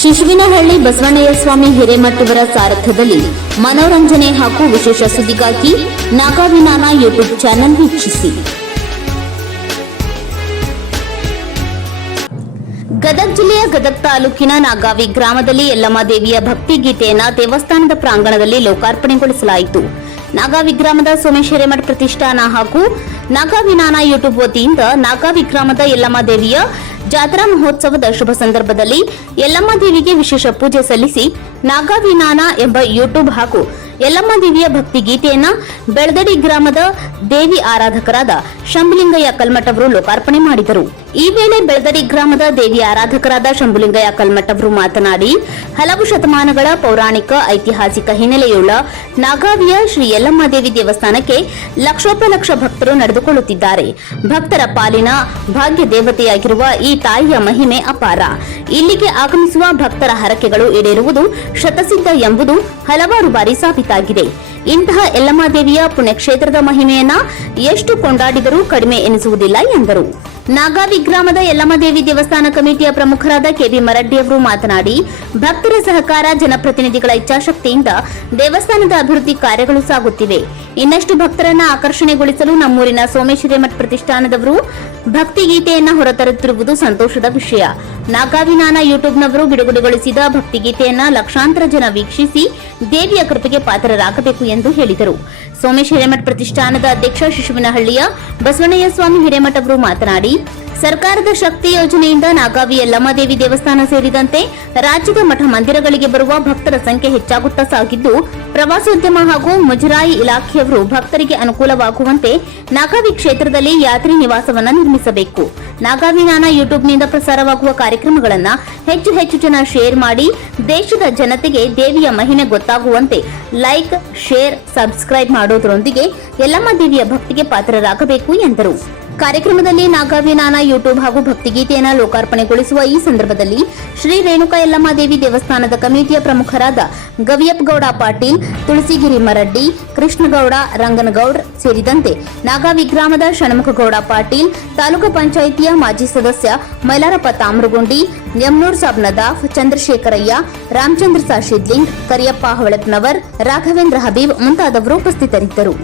ಶಿಶುವಿನಹಳ್ಳಿ ಬಸವಣ್ಣಯ್ಯ ಸ್ವಾಮಿ ಹಿರೇಮಠವರ ಸಾರಥ್ಯದಲ್ಲಿ ಮನೋರಂಜನೆ ಹಾಗೂ ವಿಶೇಷ ಸುದ್ದಿಗಾಗಿ ನಾಗಾವಿನಾನ ಯೂಟ್ಯೂಬ್ ಚಾನೆಲ್ ವೀಕ್ಷಿಸಿ. ಗದಗ ಜಿಲ್ಲೆಯ ಗದಗ ತಾಲೂಕಿನ ನಾಗಾವಿ ಗ್ರಾಮದಲ್ಲಿ ಯಲ್ಲಮ್ಮ ದೇವಿಯ ಭಕ್ತಿ ಗೀತೆಯನ್ನ ದೇವಸ್ಥಾನದ ಪ್ರಾಂಗಣದಲ್ಲಿ ಲೋಕಾರ್ಪಣೆಗೊಳಿಸಲಾಯಿತು. ನಾಗಾವಿ ಗ್ರಾಮದ ಸೋಮೇಶ್ ಹಿರೇಮಠ ಪ್ರತಿಷ್ಠಾನ ಹಾಗೂ ನಾಗಾವಿನಾನ ಯೂಟ್ಯೂಬ್ ವತಿಯಿಂದ ನಾಗಾವಿ ಗ್ರಾಮದ ಯಲ್ಲಮ್ಮ ದೇವಿಯ ಜಾತ್ರಾ ಮಹೋತ್ಸವದ ಶುಭ ಸಂದರ್ಭದಲ್ಲಿ ಯಲ್ಲಮ್ಮ ದೇವಿಗೆ ವಿಶೇಷ ಪೂಜೆ ಸಲ್ಲಿಸಿ ನಾಗಾವಿನಾನ ಎಂಬ ಯೂಟ್ಯೂಬ್ ಹಾಗೂ ಯಲ್ಲಮ್ಮ ದೇವಿಯ ಭಕ್ತಿ ಗೀತೆಯನ್ನ ಬೆಳದಡಿ ಗ್ರಾಮದ ದೇವಿ ಆರಾಧಕರಾದ ಶಂಭುಲಿಂಗಯ್ಯ ಕಲ್ಮಠ್ ಅವರು ಲೋಕಾರ್ಪಣೆ ಮಾಡಿದರು. ಈ ವೇಳೆ ಬೆಳದಡಿ ಗ್ರಾಮದ ದೇವಿ ಆರಾಧಕರಾದ ಶಂಭುಲಿಂಗಯ್ಯ ಕಲ್ಮಠ್ ಅವರು ಮಾತನಾಡಿ, ಹಲವು ಶತಮಾನಗಳ ಪೌರಾಣಿಕ ಐತಿಹಾಸಿಕ ಹಿನ್ನೆಲೆಯುಳ್ಳ ನಾಗಾವಿಯ ಶ್ರೀ ಯಲ್ಲಮ್ಮ ದೇವಿ ದೇವಸ್ಥಾನಕ್ಕೆ ಲಕ್ಷೋಪಲಕ್ಷ ಭಕ್ತರು ನಡೆದುಕೊಳ್ಳುತ್ತಿದ್ದಾರೆ. ಭಕ್ತರ ಪಾಲಿನ ಭಾಗ್ಯ ದೇವತೆಯಾಗಿರುವ ಈ ತಾಯಿಯ ಮಹಿಮೆ ಅಪಾರ. ಇಲ್ಲಿಗೆ ಆಗಮಿಸುವ ಭಕ್ತರ ಹರಕೆಗಳು ಈಡೇರುವುದು ಶತಸಿದ್ಧ ಎಂಬುದು ಹಲವಾರು ಬಾರಿ ಸಾಬೀತಾಗಿದೆ ಇಂತಹ ಯಲ್ಲಮ್ಮ ದೇವಿಯ ಪುಣ್ಯಕ್ಷೇತ್ರದ ಮಹಿಮೆಯನ್ನ ಎಷ್ಟು ಕೊಂಡಾಡಿದರೂ ಕಡಿಮೆ ಎನಿಸುವುದಿಲ್ಲ ಎಂದರು. ನಾಗಾವಿ ಗ್ರಾಮದ ಯಲ್ಲಮ್ಮ ದೇವಿ ದೇವಸ್ಥಾನ ಕಮಿಟಿಯ ಪ್ರಮುಖರಾದ ಕೆಬಿ ಮರಡ್ಡಿ ಅವರು ಮಾತನಾಡಿ, ಭಕ್ತರ ಸಹಕಾರ ಜನಪ್ರತಿನಿಧಿಗಳ ಇಚ್ಛಾಶಕ್ತಿಯಿಂದ ದೇವಸ್ಥಾನದ ಅಭಿವೃದ್ಧಿ ಕಾರ್ಯಗಳು ಸಾಗುತ್ತಿವೆ. ಇನ್ನಷ್ಟು ಭಕ್ತರನ್ನ ಆಕರ್ಷಣೆಗೊಳಿಸಲು ನಮ್ಮೂರಿನ ಸೋಮೇಶ್ವರಿ ಮಠ ಪ್ರತಿಷ್ಠಾನದವರು ಭಕ್ತಿ ಗೀತೆಯನ್ನ ಹೊರತರುತ್ತಿರುವುದು ಸಂತೋಷದ ವಿಷಯ. ನಾಗಾವಿ ನಾನಾ ಯೂಟ್ಯೂಬ್ನವರು ಬಿಡುಗಡೆಗೊಳಿಸಿದ ಭಕ್ತಿ ಗೀತೆಯನ್ನ ಲಕ್ಷಾಂತರ ಜನ ವೀಕ್ಷಿಸಿ ದೇವಿಯ ಕೃಪೆಗೆ ಪಾತ್ರರಾಗಬೇಕು ಎಂದು ಹೇಳಿದರು. ಸೋಮೇಶ್ ಹಿರೇಮಠ ಪ್ರತಿಷ್ಠಾನದ ಅಧ್ಯಕ್ಷ ಶಿಶುವಿನಹಳ್ಳಿಯ ಬಸವಣ್ಣಯ್ಯ ಸ್ವಾಮಿ ಹಿರೇಮಠ ಅವರು ಮಾತನಾಡಿ ಸರ್ಕಾರದ ಶಕ್ತಿ ಯೋಜನೆಯಿಂದ ನಾಗಾವಿ ಯಲ್ಲಮ್ಮದೇವಿ ದೇವಸ್ಥಾನ ಸೇರಿದಂತೆ ರಾಜ್ಯದ ಮಠ ಮಂದಿರಗಳಿಗೆ ಬರುವ ಭಕ್ತರ ಸಂಖ್ಯೆ ಹೆಚ್ಚಾಗುತ್ತಾ ಸಾಗಿದ್ದು, ಪ್ರವಾಸೋದ್ಯಮ ಹಾಗೂ ಮುಜರಾಯಿ ಇಲಾಖೆಯವರು ಭಕ್ತರಿಗೆ ಅನುಕೂಲವಾಗುವಂತೆ ನಾಗಾವಿ ಕ್ಷೇತ್ರದಲ್ಲಿ ಯಾತ್ರಿ ನಿವಾಸವನ್ನು ನಿರ್ಮಿಸಬೇಕು. ನಾಗಾವಿ ನಾನಾ ಯೂಟ್ಯೂಬ್ನಿಂದ ಪ್ರಸಾರವಾಗುವ ಕಾರ್ಯಕ್ರಮಗಳನ್ನು ಹೆಚ್ಚು ಹೆಚ್ಚು ಜನ ಶೇರ್ ಮಾಡಿ, ದೇಶದ ಜನತೆಗೆ ದೇವಿಯ ಮಹಿಮೆ ಗೊತ್ತಾಗುವಂತೆ ಲೈಕ್, ಶೇರ್, ಸಬ್ಸ್ಕ್ರೈಬ್ ಮಾಡೋದರೊಂದಿಗೆ ಎಲ್ಲಮ್ಮ ದೇವಿಯ ಭಕ್ತಿಗೆ ಪಾತ್ರರಾಗಬೇಕು ಎಂದರು. ಕಾರ್ಯಕ್ರಮದಲ್ಲಿ ನಾಗಾವಿ ನಾನಾ ಯೂಟ್ಯೂಬ್ ಹಾಗೂ ಭಕ್ತಿಗೀತೆಯನ್ನು ಲೋಕಾರ್ಪಣೆಗೊಳಿಸುವ ಈ ಸಂದರ್ಭದಲ್ಲಿ ಶ್ರೀ ರೇಣುಕಾ ಯಲ್ಲಮ್ಮದೇವಿ ದೇವಸ್ಥಾನದ ಕಮಿಟಿಯ ಪ್ರಮುಖರಾದ ಗೌಡ ಪಾಟೀಲ್, ತುಳಸಿಗಿರಿ ಮರಡ್ಡಿ, ಕೃಷ್ಣಗೌಡ, ರಂಗನಗೌಡ್ ಸೇರಿದಂತೆ ನಾಗಾವಿ ಗ್ರಾಮದ ಷಣ್ಮುಖಗೌಡ ಪಾಟೀಲ್, ತಾಲೂಕು ಪಂಚಾಯಿತಿಯ ಮಾಜಿ ಸದಸ್ಯ ಮೈಲಾರಪ್ಪ ತಾಮ್ರಗುಂಡಿ, ಯಮ್ನೂರ್ ಸಾಬ್ ನದಾಫ್ ಚಂದ್ರಶೇಖರಯ್ಯ, ರಾಮಚಂದ್ರ ಸಾಶಿದ್ಲಿಂಗ್ ಕರಿಯಪ್ಪ ಹೊಳಪ್ನವರ್ ರಾಘವೇಂದ್ರ ಹಬೀಬ್ ಮುಂತಾದವರು ಉಪಸ್ಥಿತರಿದ್ದರು.